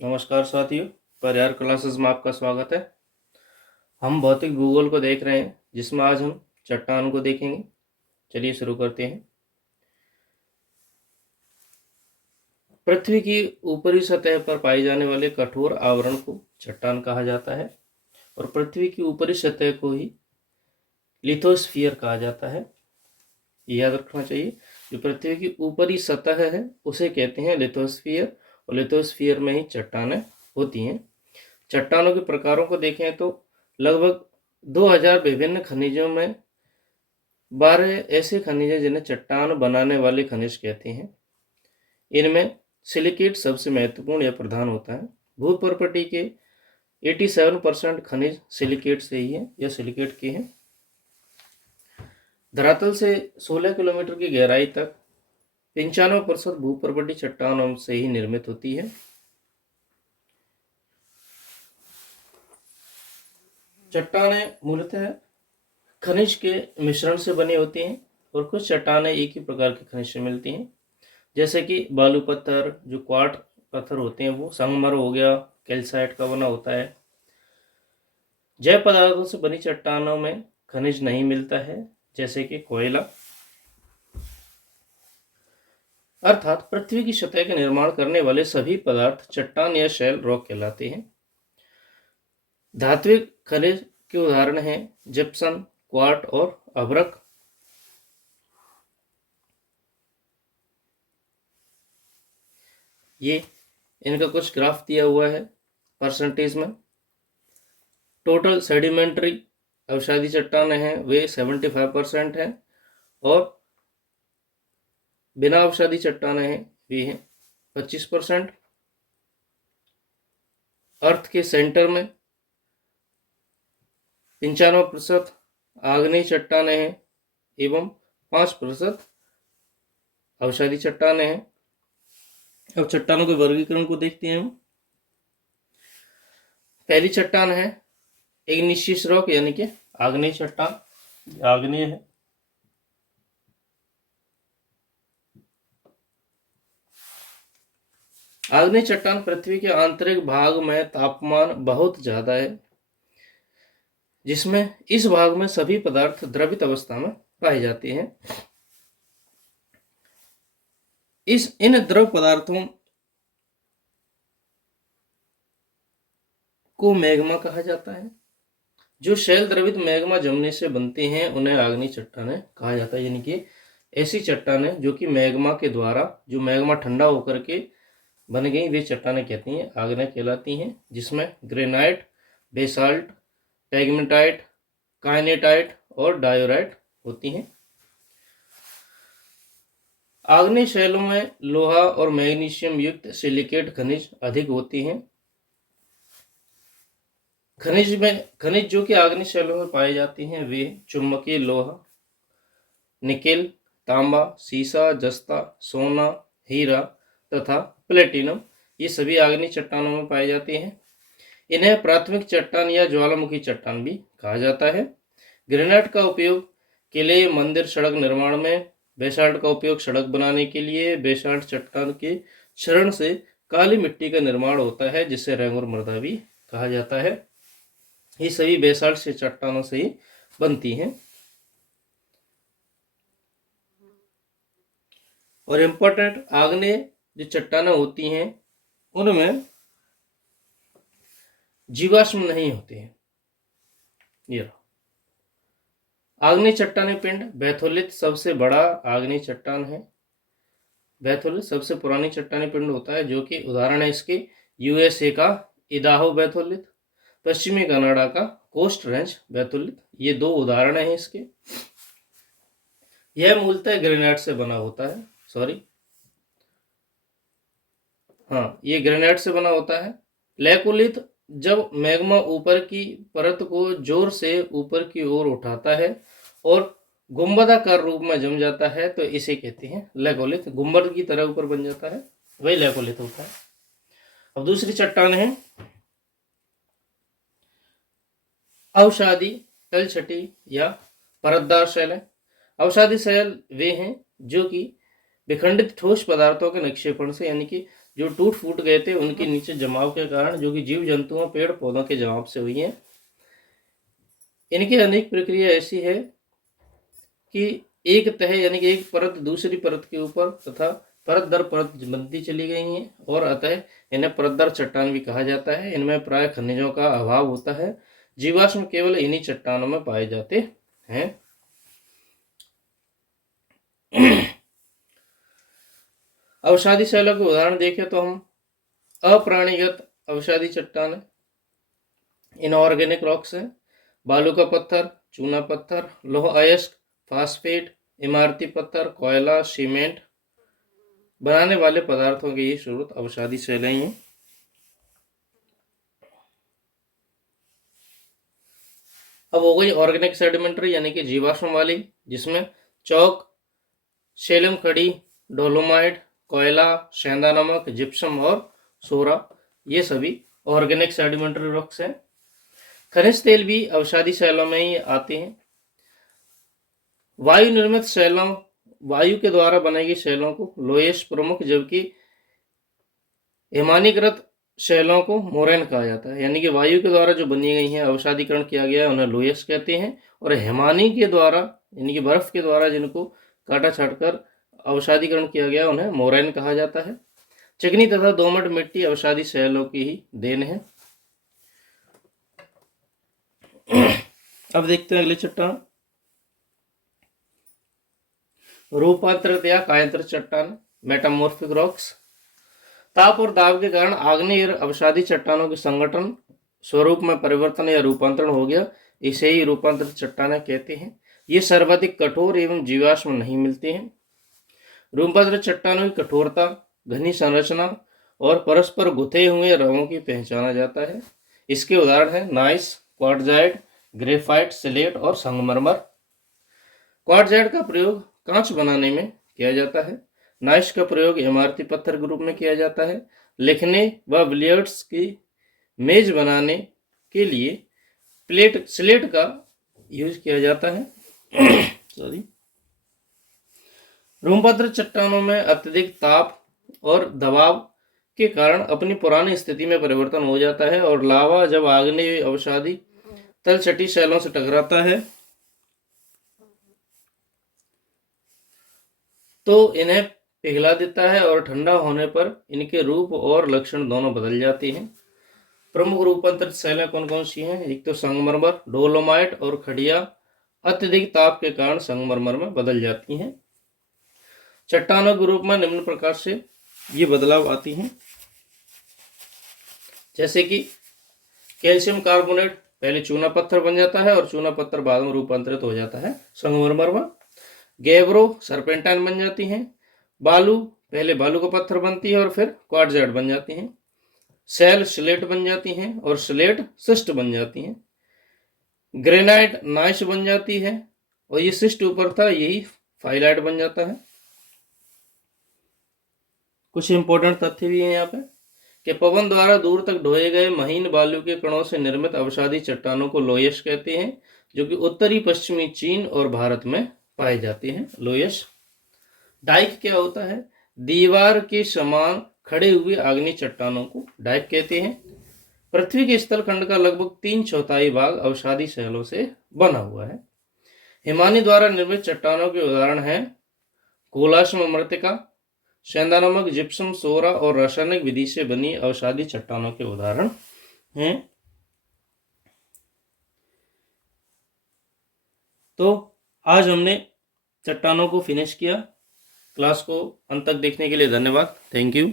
नमस्कार साथियों, परिहार क्लासेस में आपका स्वागत है। हम भौतिक भूगोल को देख रहे हैं, जिसमें आज हम चट्टान को देखेंगे। चलिए शुरू करते हैं। पृथ्वी की ऊपरी सतह पर पाए जाने वाले कठोर आवरण को चट्टान कहा जाता है और पृथ्वी की ऊपरी सतह को ही लिथोस्फीयर कहा जाता है। याद रखना चाहिए, जो पृथ्वी की ऊपरी सतह है उसे कहते हैं लिथोस्फीयर, और लिथोस्फीयर में ही चट्टानें होती हैं। चट्टानों के प्रकारों को देखें तो लगभग 2000 विभिन्न खनिजों में 12 ऐसे खनिज हैं जिन्हें चट्टान बनाने वाले खनिज कहते हैं। इनमें सिलिकेट सबसे महत्वपूर्ण या प्रधान होता है। भूप्रकृति के 87% खनिज सिलिकेट से ही है या सिलिकेट के हैं। धरातल से 16 किलोमीटर की गहराई तक 95% भूप्रकृति चट्टानों से ही निर्मित होती है। चट्टानें मूलतः खनिज के मिश्रण से बनी होती हैं और कुछ चट्टानें एक ही प्रकार के खनिज से मिलती हैं, जैसे कि बालू पत्थर, जो क्वार्ट्ज पत्थर होते हैं, वो संगमरमर हो गया, कैल्साइट का बना होता है। जैव पदार्थों से बनी चट्टानों में खनिज नहीं मिलता है, जैसे कि कोयला। अर्थात पृथ्वी की सतह के निर्माण करने वाले सभी पदार्थ चट्टान या शैल रॉक कहलाते हैं। धात्विक खनिज के उदाहरण हैं जिप्सम, क्वार्ट और अभ्रक। ये इनका कुछ ग्राफ दिया हुआ है परसेंटेज में। टोटल सेडिमेंट्री अवसादी चट्टानें हैं वे 75% हैं, और बिना अवसादी चट्टानें हैं वे हैं 25%। अर्थ के सेंटर में 95% आग्नेय चट्टानें हैं एवं 5% अवसादी चट्टानें हैं। अब चट्टानों के वर्गीकरण को देखते हैं हम। पहली चट्टान है इग्निशियस रॉक, यानी कि आग्नेय चट्टान। आग्नेय है। आग्नेय चट्टान पृथ्वी के आंतरिक भाग में तापमान बहुत ज्यादा है, जिसमें इस भाग में सभी पदार्थ द्रवित अवस्था में पाए जाते हैं। इन द्रव पदार्थों को मैग्मा कहा जाता है। जो शैल द्रवित मैग्मा जमने से बनते हैं उन्हें आग्नेय चट्टानें कहा जाता है, यानी कि ऐसी चट्टानें जो कि मैग्मा के द्वारा, जो मैग्मा ठंडा होकर के बन गई, वे चट्टानें कहती हैं, आग्नेय कहलाती हैं। जिसमें ग्रेनाइट, बेसाल्ट, पेगमेटाइट, काइनेटाइट और डायोराइट होती हैं। आग्नेय शैलों में लोहा और मैग्नीशियम युक्त सिलिकेट खनिज अधिक होती हैं। खनिज जो कि आग्नेय शैलों में पाए जाते हैं वे चुंबकीय लोहा, निकेल, तांबा, सीसा, जस्ता, सोना, हीरा तथा प्लेटिनम, ये सभी आग्नेय चट्टानों में पाए जाते हैं। इन्हें प्राथमिक चट्टान या ज्वालामुखी चट्टान भी कहा जाता है। ग्रेनाइट का उपयोग किले, मंदिर, सड़क निर्माण में, बेसाल्ट का उपयोग सड़क बनाने के लिए, बेसाल्ट चट्टान के क्षरण से काली मिट्टी का निर्माण होता है, जिसे रेंगुर मृदा भी कहा जाता है। ये सभी बेसाल्ट से चट्टानों से ही बनती हैं। और इम्पोर्टेंट आग्नेय जो चट्टानें होती हैं उनमें जीवाश्म नहीं होते हैं। ये आग्नेय चट्टानी पिंड बैथोलिथ सबसे बड़ा आग्नेय चट्टान है। बैथोलिथ सबसे पुरानी चट्टानी पिंड होता है, जो कि उदाहरण है इसके यूएसए का इदाहो बैथोलिथ, पश्चिमी कनाडा का कोस्ट रेंज बैथोलिथ। ये दो उदाहरण हैं इसके। यह मूलतः ग्रेनाइट से बना होता है। ये ग्रेनाइट से बना होता है। लैकोलिथ जब मैग्मा ऊपर की परत को जोर से ऊपर की ओर उठाता है और गुंबदाकार रूप में जम जाता है तो इसे कहते हैं लैकोलिथ। गुंबद की तरह ऊपर बन जाता है, वही लैकोलिथ होता है। अब दूसरी चट्टान है अवसादी तलछटी या परतदार शैल है। अवसादी शैल वे हैं जो कि विखंडित ठोस पदार्थों के निक्षेपण से, यानी कि जो टूट फूट गए थे उनके नीचे जमाव के कारण, जो कि जीव जंतुओं पेड़ पौधों के जमाव से हुई हैं। इनकी अनेक प्रक्रिया ऐसी है कि एक तह यानी कि एक परत दूसरी परत के ऊपर तथा परत दर परत बनती चली गई हैं, और अतः इन्हें परतदार चट्टान भी कहा जाता है। इनमें प्राय खनिजों का अभाव होता है। जीवाश्म केवल इन्हीं चट्टानों में पाए जाते हैं। अवसादी शैलों के उदाहरण देखें तो हम अप्राणीगत अवसादी चट्टान, इनऑर्गेनिक रॉक्स है, बालू का पत्थर, चूना पत्थर, लौह अयस्क, फास्फेट, इमारती पत्थर, कोयला, सीमेंट बनाने वाले पदार्थों के ये स्रोत अवसादी शैलें हैं। अब हो गई ऑर्गेनिक सेडिमेंट्री यानी कि जीवाश्म वाली, जिसमें चौक, शैलम खड़ी, डोलोमाइट, कोयला, सेंधा नमक, जिप्सम और सोरा, ये सभी ऑर्गेनिक सेडिमेंट्री रॉक्स हैं। खनिज तेल भी अवसादी शैलों में ही आते हैं। वायु निर्मित शैलों, वायु के द्वारा बनाई गई शैलों को लोयस प्रमुख, जबकि हिमानीकृत शैलों को मोरैन कहा जाता है। यानी कि वायु के द्वारा जो बनी गई हैं, अवसादीकरण किया गया है, उन्हें लोयस कहते हैं, और हिमानी के द्वारा यानी कि बर्फ के द्वारा जिनको काटा छाटकर अवसादीकरण किया गया उन्हें मोरैन कहा जाता है। चिकनी तथा दोमट मिट्टी अवसादी शैलों की ही देन है। अब देखते हैं अगली चट्टान, रूपांतरित या कायांतरित चट्टान, मेटामॉर्फिक रॉक्स। ताप और दाब के कारण आग्नेय अवसादी चट्टानों के संगठन स्वरूप में परिवर्तन या रूपांतरण हो गया, इसे ही रूपांतरित चट्टानें कहते हैं। ये सर्वाधिक कठोर एवं जीवाश्म नहीं मिलते हैं। रूपांतरित चट्टानों की कठोरता, घनी संरचना और परस्पर गुथे हुए रवों की पहचाना जाता है। इसके उदाहरण है नाइस, क्वार्टजाइट, ग्रेफाइट, स्लेट और संगमरमर। क्वार्टजाइट का प्रयोग कांच बनाने में किया जाता है। नाइस का प्रयोग इमारती पत्थर के रूप में किया जाता है। लिखने व बिलियर्ड्स की मेज बनाने के लिए स्लेट का यूज किया जाता है। सॉरी। रूपांतरित चट्टानों में अत्यधिक ताप और दबाव के कारण अपनी पुरानी स्थिति में परिवर्तन हो जाता है, और लावा जब आग्नेय अवसादी तलछटी शैलों से टकराता है तो इन्हें पिघला देता है, और ठंडा होने पर इनके रूप और लक्षण दोनों बदल जाते हैं। प्रमुख रूपांतरित शैलें कौन कौन सी हैं? एक तो संगमरमर, डोलोमाइट और खड़िया अत्यधिक ताप के कारण संगमरमर में बदल जाती हैं। चट्टानों के रूप में निम्न प्रकार से ये बदलाव आती हैं, जैसे कि कैल्शियम कार्बोनेट पहले चूना पत्थर बन जाता है और चूना पत्थर बाद में रूपांतरित हो जाता है संगमरमर में। गैब्रो सरपेंटाइन बन जाती हैं। बालू पहले बालू का पत्थर बनती है और फिर क्वार्टजाइट बन जाती हैं। सेल स्लेट बन जाती हैं और स्लेट सिस्ट बन जाती हैं। ग्रेनाइट नाइस बन जाती है और ये सिस्ट ऊपर था, यही फाइलाइट बन जाता है। कुछ इंपॉर्टेंट तथ्य भी हैं यहाँ पे कि पवन द्वारा दूर तक ढोए गए महीन बालू के कणों से निर्मित अवसादी चट्टानों को लोयस कहते हैं, जो कि उत्तरी पश्चिमी चीन और भारत में पाए जाते हैं। लोयस। डाइक क्या होता है? दीवार के समान खड़े हुए आग्नेय चट्टानों को डाइक कहते हैं। पृथ्वी के स्थलखंड का लगभग 3/4 भाग अवसादी शैलों से बना हुआ है। हिमानी द्वारा निर्मित चट्टानों के उदाहरण हैं कोलाश्म मृत्तिका, सेंधा नमक, जिप्सम, सोरा और रासायनिक विधि से बनी अवसादी चट्टानों के उदाहरण हैं। तो आज हमने चट्टानों को फिनिश किया। क्लास को अंत तक देखने के लिए धन्यवाद। Thank you.